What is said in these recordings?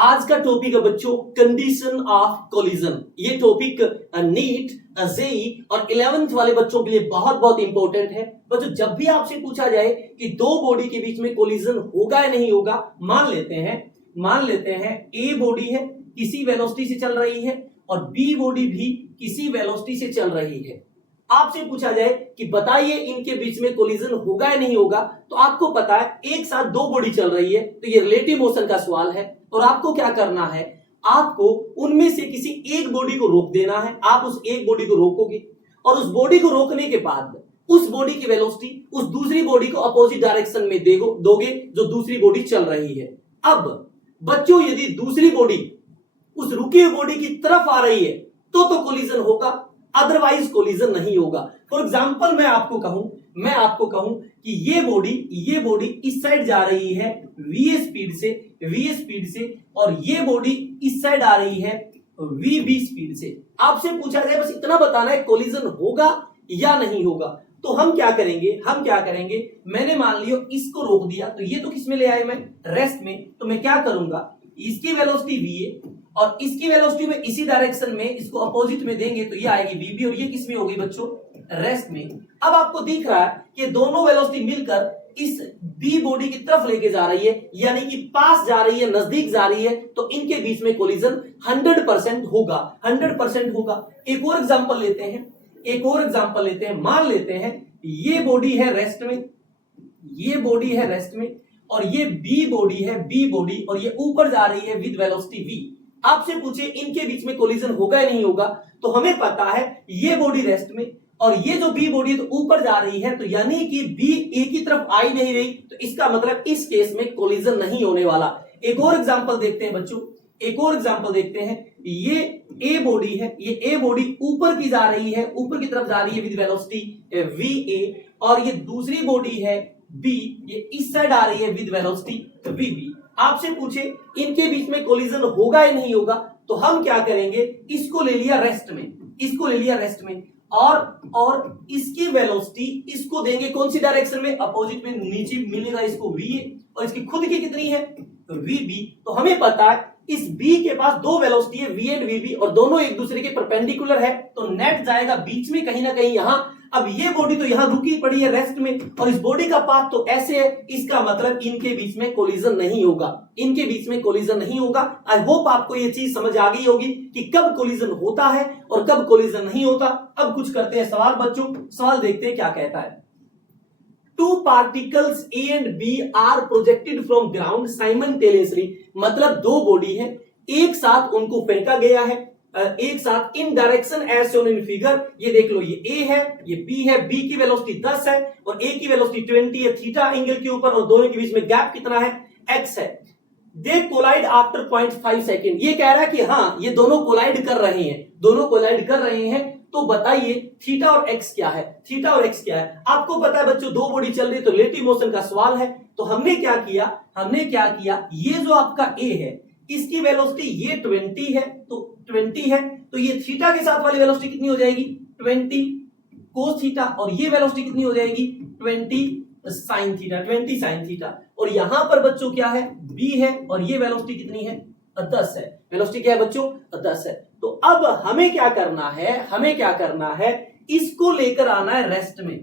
आज का टॉपिक है बच्चों कंडीशन ऑफ कोलिजन। ये टॉपिक नीट, जेई और 11th वाले बच्चों के लिए बहुत बहुत इंपॉर्टेंट है। बच्चों जब भी आपसे पूछा जाए कि दो बॉडी के बीच में कोलिजन होगा या नहीं होगा, मान लेते हैं ए बॉडी है किसी वेलोसिटी से चल रही है और बी बॉडी भी किसी वेलोसिटी से चल रही है। आपसे पूछा जाए कि बताइए इनके बीच में कोलिजन होगा या नहीं होगा, तो आपको पता है एक साथ दो बॉडी चल रही है, तो ये रिलेटिव मोशन का सवाल है और आपको क्या करना है, आपको उनमें से किसी एक बॉडी को रोक देना है। आप उस एक बॉडी को रोकोगे और उस बॉडी को रोकने के बाद उस बॉडी की वेलोसिटी उस दूसरी बॉडी को अपोजिट डायरेक्शन में दोगे जो दूसरी बॉडी चल रही है। अब बच्चों यदि दूसरी बॉडी उस रुकी हुई बॉडी की तरफ आ रही है तो कोलिजन होगा, अदरवाइज कोलिजन नहीं होगा। फॉर एग्जांपल मैं आपको कहूं कि ये बॉडी इस साइड जा रही है v स्पीड से और ये बॉडी इस साइड आ रही है v स्पीड से। आपसे पूछा जाए बस इतना बताना है कोलिजन होगा या नहीं होगा। तो हम क्या करेंगे, मैंने मान लियो इसको रोक दिया, तो ये तो किस में ले आए मैं, रेस्ट में। तो मैं क्या करूंगा, इसकी वेलोसिटी va और इसकी वेलोसिटी में इसी डायरेक्शन में इसको अपोजिट में देंगे तो ये आएगी vb और ये किस में होगी बच्चों, रेस्ट में। अब आपको दिख रहा है कि दोनों वेलोसिटी मिलकर इस बी बॉडी की तरफ लेके जा रही है, यानी कि पास जा रही है, नजदीक जा रही है, तो इनके बीच में कोलिजन 100% होगा। एक और एग्जांपल लेते हैं, मान लेते हैं ये बॉडी है रेस्ट में, और ये बी बॉडी और ये ऊपर जा रही है विद वेलोसिटी v। आपसे पूछे इनके बीच में कोलिजन होगा या नहीं होगा, तो हमें पता है ये बॉडी रेस्ट में और ये जो बी बॉडी तो ऊपर जा रही है, तो यानी कि बी ए की तरफ आ ही नहीं रही, तो इसका मतलब इस केस में कोलिजन नहीं होने वाला। एक और एग्जांपल देखते हैं बच्चों, ये ए बॉडी है, ये ए बॉडी ऊपर की जा रही है, ऊपर की तरफ जा रही है विद वेलोसिटी va और ये दूसरी बॉडी है बी, ये इस साइड आ रही है विद वेलोसिटी vb। आपसे पूछे इनके बीच में कोलिजन होगा या नहीं होगा, तो हम क्या करेंगे, इसको ले लिया रेस्ट में और इसकी वेलोसिटी इसको देंगे कौन सी डायरेक्शन में, अपोजिट में, नीचे मिलेगा इसको va और इसकी खुद की कितनी है vb। तो हमें पता है इस b के पास दो वेलोसिटी है v एंड vb और दोनों एक दूसरे के परपेंडिकुलर है, तो नेट जाएगा बीच में कहीं ना कहीं यहां। अब ये बॉडी तो यहां रुकी पड़ी है रेस्ट में और इस बॉडी का पाथ तो ऐसे है, इसका मतलब इनके बीच में कोलिजन नहीं होगा। आई होप आपको ये चीज समझ आ गई होगी कि कब कोलिजन होता है और कब कोलिजन नहीं होता। अब कुछ करते हैं सवाल बच्चों, सवाल देखते हैं क्या कहता है। Two particles A and B are projected from ground simultaneously, मतलब दो बॉडी है, एक साथ उनको फेंका गया है, एक साथ in direction as shown in figure. ये देख लो, ये A है, ये B है, B की वेलोसिटी 10 है और A की वेलोसिटी 20 है थीटा एंगल के ऊपर और दोनों के बीच में गैप कितना है, x है। दे कोलाइड आफ्टर 0.5 सेकेंड। ये कह रहा है कि हाँ ये दोनों कोलाइड कर रहे हैं, तो बताइए थीटा और एक्स क्या है। आपको पता है बच्चों दो बॉडी चल रही है तो रिलेटिव मोशन का सवाल है। तो हमने क्या किया, ये जो आपका ए है इसकी वेलोसिटी ये 20 है, तो ये थीटा के साथ वाली वेलोसिटी कितनी हो जाएगी, 20 कोस थीटा, और ये वेलोसिटी कितनी हो जाएगी, 20 साइन थीटा। और यहां पर बच्चों क्या है, बी है और ये वेलोसिटी कितनी है, 10 है। वेलोसिटी क्या है बच्चों, 10 है। तो अब हमें क्या करना है, इसको लेकर आना है रेस्ट में,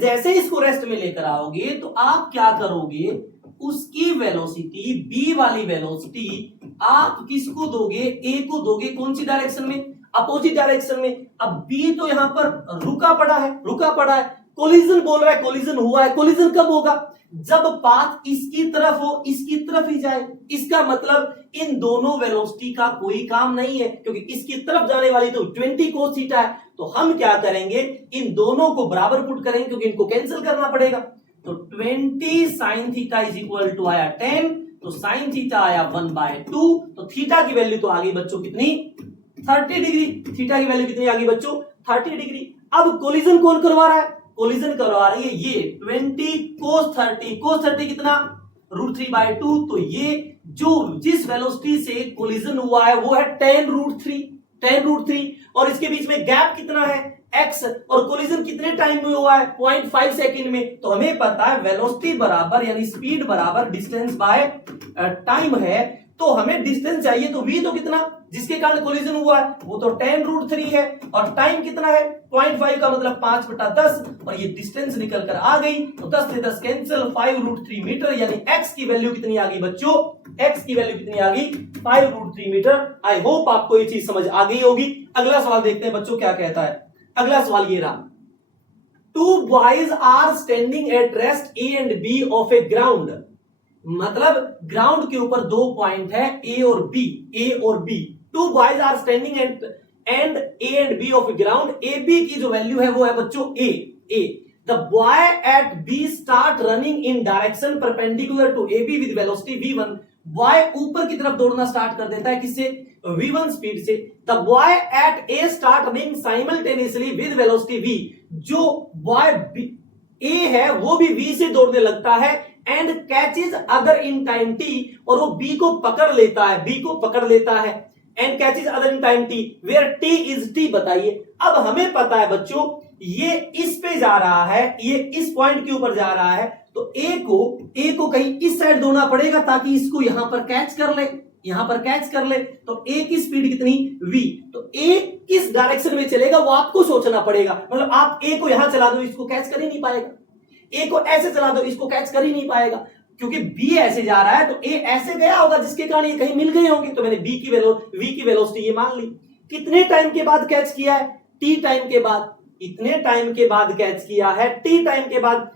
जैसे इसको रेस्ट में लेकर आओगे तो आप क्या करोगे, उसकी वेलोसिटी बी वाली वेलोसिटी आप किसको दोगे, ए को दोगे, कौन सी डायरेक्शन में, अपोजिट डायरेक्शन में। अब बी तो यहां पर रुका पड़ा है, कोलिजन बोल रहा है, कोलिजन हुआ है। कोलिजन कब होगा, जब पाथ इसकी तरफ हो, इसकी तरफ ही जाए। इसका मतलब इन दोनों वेलोसिटी का कोई काम नहीं है, क्योंकि इसकी तरफ जाने वाली तो 20 कोस थीटा है। तो हम क्या करेंगे, इन दोनों को बराबर पुट करेंगे क्योंकि इनको कैंसिल करना पड़ेगा। तो 20 sine theta is equal to आया 10, तो साइन थीटा आया 1/2, तो थीटा की वैल्यू तो आ गई बच्चों कितनी, 30 डिग्री। थीटा की वैल्यू कितनी आ गई बच्चों, 30 डिग्री। अब कोलिजन कौन करवा रहा है, कोलिजन करवा रही है ये 20 कोस 30 कितना, √3/2। तो ये जो जिस वेलोसिटी से कोलिजन हुआ है वो है 10√3 और इसके बीच में गैप कितना है, x और कोलिजन कितने टाइम में हुआ है 0.5 सेकंड में। तो हमें पता है वेलोसिटी बराबर यानी स्पीड बराबर डिस्टेंस बाय टाइम है, तो हमें डिस्टेंस चाहिए, तो v तो कितना जिसके कारण कोलिजन हुआ है वो तो 10√3 है और टाइम कितना है 0.5 का मतलब 5/10 और ये डिस्टेंस निकल कर आ गई, तो 10 से 10 कैंसिल 5√3 मीटर, यानी x की वैल्यू कितनी आ गई बच्चों, x की वैल्यू कितनी आ गई 5√3 मीटर। आई होप आपको ये चीज समझ आ गई होगी। अगला सवाल देखते हैं बच्चों क्या कहता है। अगला सवाल ये रहा, 2 boys are standing at rest A and B of a ground, मतलब ग्राउंड के ऊपर 2 पॉइंट है A और B। 2 boys are standing at and A and B of a ground, AB की जो वैल्यू है वो है बच्चों A। The boy at B start running in direction perpendicular to AB with velocity v1, boy ऊपर की तरफ दौड़ना स्टार्ट कर देता है किससे v1 स्पीड से। The boy at A start running simultaneously with velocity v, जो बॉय ए है वो भी v से दौड़ने लगता है and catches other in time t, और वो b को पकड़ लेता है and catches other in time t where t is t। बताइए, अब हमें पता है बच्चों ये इस पे जा रहा है, ये इस पॉइंट के ऊपर जा रहा है, तो ए को कहीं इस साइड दौड़ना पड़ेगा ताकि इसको यहां पर कैच कर ले। तो ए की स्पीड कितनी v, तो ए किस डायरेक्शन में चलेगा वो आपको सोचना पड़ेगा। मतलब आप ए को यहां चला दो इसको कैच कर ही नहीं पाएगा, ए को ऐसे चला दो इसको कैच कर ही नहीं पाएगा, क्योंकि बी ऐसे जा रहा है तो ए ऐसे गया होगा जिसके कारण ये कहीं मिल गए होंगे। तो मैंने वी की वेलोसिटी ये मान ली। कितने टाइम के बाद कैच किया है, टी टाइम के बाद, इतने टाइम के बाद कैच किया है टी टाइम के बाद।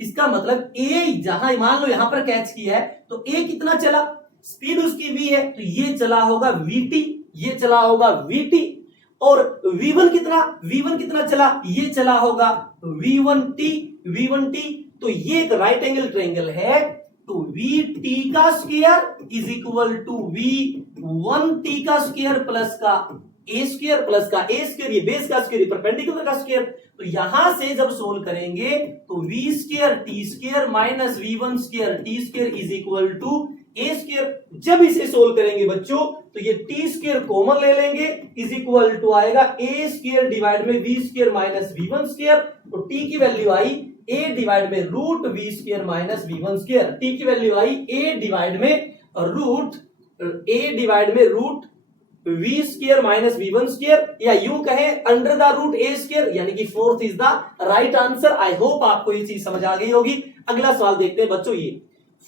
इसका मतलब ए जहां मान लो यहां पर कैच किया है तो ए कितना चला, स्पीड उसकी v है तो ये चला होगा vt, और v1 कितना चला, ये चला होगा v1t। तो ये एक राइट एंगल ट्रायंगल है, तो vt का square is equal to v1t का स्क्वायर प्लस का a स्क्वायर, ये बेस का स्क्वायर, परपेंडिकुलर का स्क्वायर। तो यहां से जब सोल्व करेंगे तो v square t square minus v1 square t square is equal to a square. जब इसे सोल्व करेंगे बच्चों तो ये t स्क्वायर कॉमन ले लेंगे, इज इक्वल टू आएगा a स्क्वायर डिवाइड में v square minus v1 square. तो t की वैल्यू आई a डिवाइड में root v square minus v1 square. t की वैल्यू आई a डिवाइड में root v square minus v1 square, या यूं कहें under the root a square, यानी कि fourth is the right answer. I hope आपको ये चीज समझ आ गई होगी। अगला सवाल देखते हैं बच्चों, ये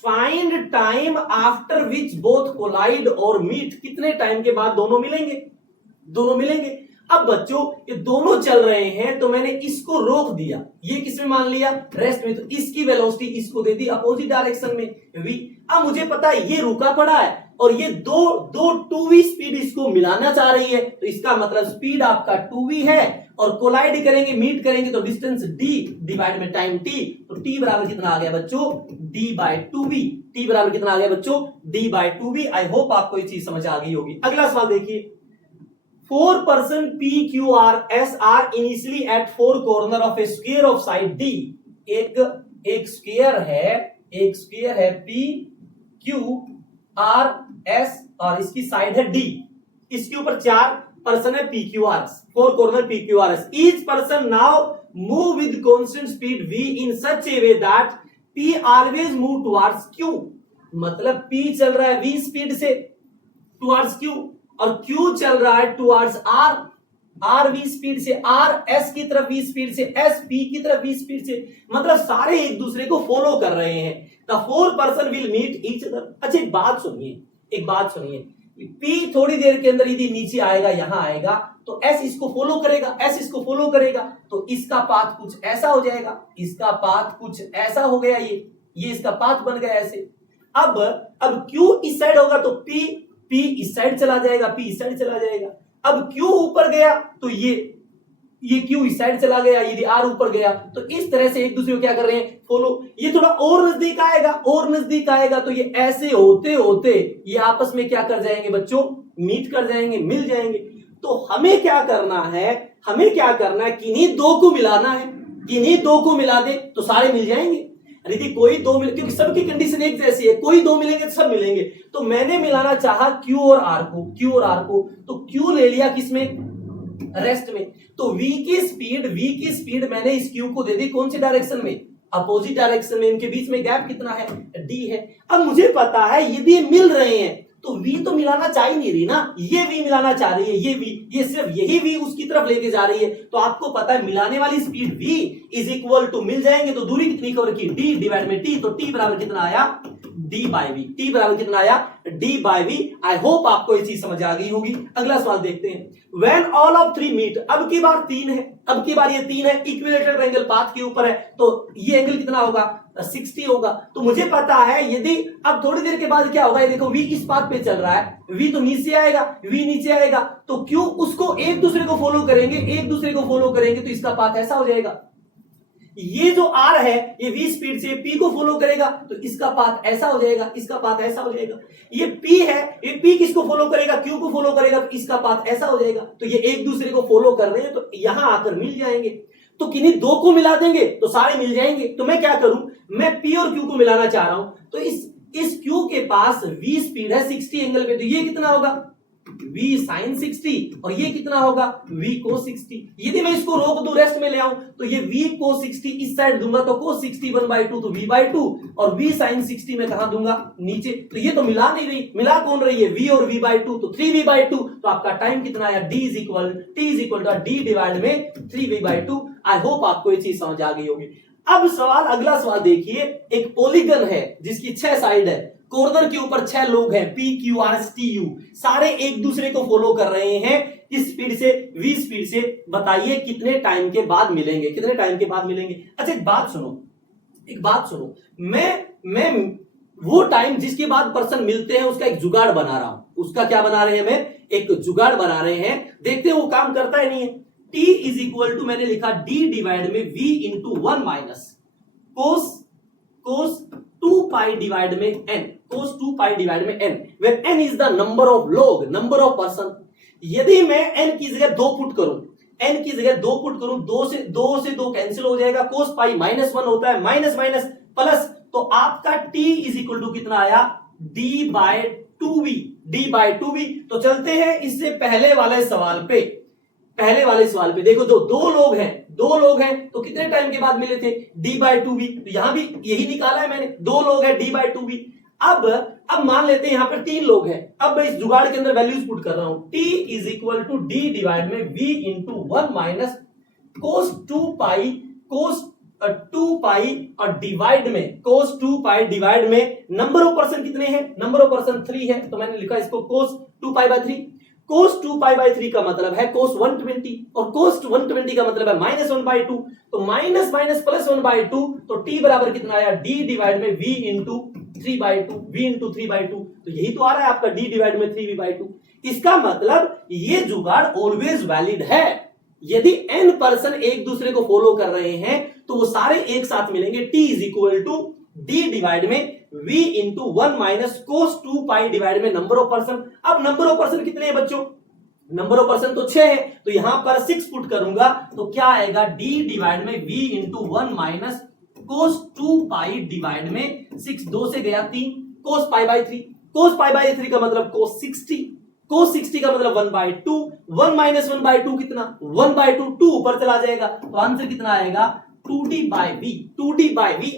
find time after which both collide और मीट, कितने टाइम के बाद दोनों मिलेंगे। अब बच्चों ये दोनों चल रहे हैं तो मैंने इसको रोक दिया, ये किसमें मान लिया, रेस्ट में, तो इसकी वेलोसिटी इसको दे दी अपोजिट डायरेक्शन में v। अब मुझे पता है ये रुका पड़ा है और ये दो 2v स्पीड इसको मिलाना चाह रही है, तो इसका मतलब स्पीड आपका 2v है और कोलाइड करेंगे, मीट करेंगे तो डिस्टेंस d डिवाइड में टाइम t, तो t बराबर कितना आ गया बच्चों d/2v। t बराबर कितना आ गया बच्चों d/2v। आई होप आपको ये चीज समझ आ गई होगी। अगला सवाल देखिए, 4 person p q r s are initially at 4 corner of a square of side d। एक स्क्वायर है p q r s और इसकी साइड है d, इसके ऊपर 4 पर्सन है p q r, 4 corner p q r s। Each person now move with constant speed v in such A way that p always move towards q, मतलब p चल रहा है v स्पीड से towards q और Q चल रहा है towards R V speed से, R S की तरफ V स्पीड से, S P की तरफ V स्पीड से, मतलब सारे एक दूसरे को फॉलो कर रहे हैं। The 4 person will meet each other. अच्छा एक बात सुनिए, P थोड़ी देर के अंदर यदि नीचे आएगा, यहां आएगा तो S इसको फॉलो करेगा, तो इसका पाथ कुछ ऐसा हो जाएगा, इसका पाथ कुछ ऐसा हो गया, ये इसका पाथ बन गया ऐसे। अब Q इस साइड होगा तो P इस साइड चला जाएगा, अब Q ऊपर गया तो ये Q इस साइड चला गया, यदि R ऊपर गया तो इस तरह से एक दूसरे को क्या कर रहे हैं, फॉलो। ये थोड़ा और नजदीक आएगा तो ये ऐसे होते होते ये आपस में क्या कर जाएंगे बच्चों, मीट कर जाएंगे, मिल जाएंगे। तो हमें क्या करना है, किन्हीं दो को मिलाना है, किन्हीं दो को मिला दे तो सारे मिल जाएंगे। यदि कोई दो मिले, क्योंकि सबकी कंडीशन एक जैसी है, कोई दो मिलेंगे तो सब मिलेंगे, तो मैंने मिलाना चाहा Q और R को, तो Q ले लिया किसमें, रेस्ट में। तो v की स्पीड मैंने इस क्यू को दे दी कौन सी डायरेक्शन में, अपोजिट डायरेक्शन में। इनके बीच में गैप कितना है, d है। अब मुझे पता है यदि ये मिल रहे हैं तो v तो मिलाना चाह ही नहीं रही ना, ये v मिलाना चाह रही है, ये v, ये सिर्फ यही v उसकी तरफ लेके जा रही है। तो आपको पता है मिलाने वाली speed v is equal to, मिल जाएंगे तो दूरी कितनी कवर की, d डिवाइड में t, तो t बराबर कितना आया, d बाई वी। t बराबर कितना आया, d by v. I hope आपको ये चीज समझ आ गई होगी। अगला सवाल देखते हैं, when all of three meet, अब की बार 3 है, अब की बार ये 3 है, इक्विलेटरल एंगल पाथ के ऊपर है, तो ये एंगल कितना होगा, 60 होगा। तो मुझे पता है यदि अब थोड़ी देर के बाद क्या होगा, ये देखो v इस पाथ पे चल रहा है, v तो नीचे आएगा, v नीचे आएगा, तो क्यों उसको एक दूसरे को फॉलो करेंगे, एक दूसरे को फॉलो करेंगे तो इसका पाथ ऐसा हो जाएगा। ये जो r है ये v स्पीड से p को फॉलो करेगा तो इसका पाथ ऐसा हो जाएगा, इसका पाथ ऐसा हो जाएगा। ये p है, ये p किसको फॉलो करेगा, q को फॉलो करेगा, तो इसका पाथ ऐसा हो जाएगा। तो ये एक दूसरे को फॉलो कर रहे हैं तो यहां आकर मिल जाएंगे। तो किन्हीं दो को मिला देंगे तो सारे मिल जाएंगे। तो मैं क्या करूं, मैं p और q को मिलाना चाह रहा हूं, तो इस q के पास v स्पीड है 60 एंगल पे, तो ये कितना होगा, v sin 60, और ये कितना होगा, v cos 60। यदि मैं इसको रोक दूं, रेस्ट में ले आऊं, तो ये v cos 60 इस साइड दूंगा तो cos 60 1/2 तो v/2, और v sin 60 में कहां दूंगा, नीचे। तो ये तो मिला नहीं रही, मिला कौन रही है, v और v/2, तो 3v/2। तो आपका टाइम कितना आया, t is equal to d divide में 3v/2। आई होप आपको ये चीज समझ आ गई होगी। अब सवाल, अगला सवाल देखिए, एक पॉलीगन है जिसकी 6 साइड है, कॉर्नर के ऊपर 6 लोग हैं, p q r s t u, सारे एक दूसरे को फॉलो कर रहे हैं इस स्पीड से, v स्पीड से। बताइए कितने टाइम के बाद मिलेंगे, कितने टाइम के बाद मिलेंगे। अच्छा एक बात सुनो, मैं वो टाइम जिसके बाद पर्सन मिलते हैं उसका एक जुगाड़ बना रहा हूं। उसका क्या बना रहे हैं, हमें एक जुगाड़ बना रहे हैं, देखते हैं वो काम करता है नहीं है। t इज इक्वल टू, मैंने लिखा d डिवाइड में v into 1 minus cos 2 pi divide में n, cos 2 पाई डिवाइड में n, where n is the number of log, number of person। यदि मैं n की जगह 2 पुट करूं, 2 से 2 कैंसिल हो जाएगा, cos पाई -1 होता है, माइनस माइनस प्लस, तो आपका t इज इक्वल टू कितना आया, d बाय 2v। तो चलते हैं इससे पहले वाले सवाल पे, देखो दो लोग हैं तो कितने टाइम के बाद मिले थे, d/2v। तो यहां भी यही निकाला है मैंने, 2 लोग हैं, d/2v। अब मान लेते हैं यहां पर 3 लोग हैं। अब मैं इस जुगाड़ के अंदर वैल्यूज पुट कर रहा हूं, t is equal to d divide में v into 1 minus cos 2 pi और डिवाइड में cos 2 पाई डिवाइड में नंबर ऑफ पर्सन कितने हैं, नंबर ऑफ पर्सन 3 है, तो मैंने लिखा इसको cos 2 पाई/3। cos 2 पाई/3 का मतलब है cos 120, और cos 120 का मतलब है -1/2, तो माइनस माइनस प्लस 1/2, तो t बराबर कितना आया, d डिवाइड में v इंटू 3/2। तो यही तो आ रहा है आपका d डिवाइड में 3v/2। इसका मतलब ये जुगाड़ ऑलवेज वैलिड है। यदि n पर्सन एक दूसरे को फॉलो कर रहे हैं तो वो सारे एक साथ मिलेंगे। t is equal to d divide में v into 1 minus cos 2 pi divide में नंबर ऑफ पर्सन। अब नंबर ऑफ पर्सन कितने हैं बच्चों, नंबर ऑफ पर्सन तो 6 है, तो यहां पर 6 पुट करूंगा तो क्या आएगा, d डिवाइड में v into 1 minus cos 2 pi divide में 6, 2 से गया 3, cos पाई/3। cos पाई/3 का मतलब cos 60 का मतलब 1/2, 1 माइनस 1/2 कितना, 1/2, 2 ऊपर चला जाएगा, तो आंसर कितना आएगा, 2d/v।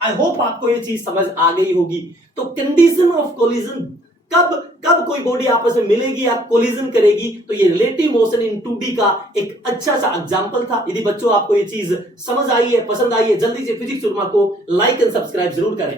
आई होप आपको ये चीज समझ आ गई होगी। तो कंडीशन ऑफ कोलिजन, कब कोई बॉडी आपस में मिलेगी या कोलिजन करेगी, तो ये रिलेटिव मोशन इन 2D का एक अच्छा सा एग्जांपल था। यदि बच्चों आपको ये चीज समझ आई है, पसंद आई है, जल्दी से फिजिक्स उर्मा को लाइक एंड सब्सक्राइब जरूर करें।